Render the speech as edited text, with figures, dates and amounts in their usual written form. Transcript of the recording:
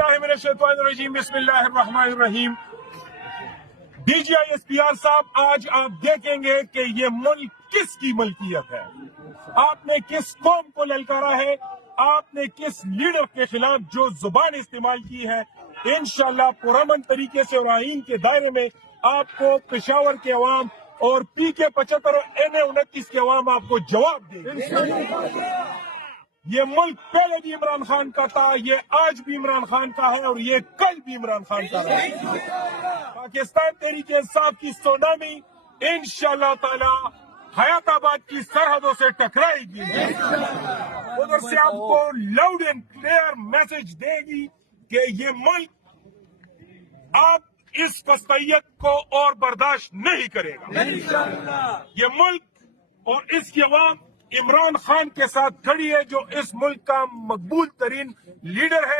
औज़ुबिल्लाहिमिनश्शैतानिर्रजीम, बिस्मिल्लाहिर्रहमानिर्रहीम। DGI-SPR साहब, आज आप देखेंगे कि ये मुल्क किसकी मलकियत है। आपने किस कौम को ललकारा है, आपने किस लीडर के खिलाफ जो जुबान इस्तेमाल की है। इंशाअल्लाह पुरअमन तरीके से और आईन के दायरे में आपको पेशावर के अवाम और PK-75 और NA-29 के अवाम आपको जवाब देंगे। ये मुल्क पहले भी इमरान खान का था, ये आज भी इमरान खान का है और ये कल भी इमरान खान का रहेगा। पाकिस्तान तहरीक इंसाफ की सुनामी इंशाअल्लाह ताला हयाताबाद की सरहदों से टकराएगी। उधर से आपको लाउड एंड क्लियर मैसेज देगी कि ये मुल्क आप इस फस्तैयत को और बर्दाश्त नहीं करेगा। ये मुल्क और इसकी अवाम इमरान खान के साथ खड़ी है, जो इस मुल्क का मकबूल तरीन लीडर है।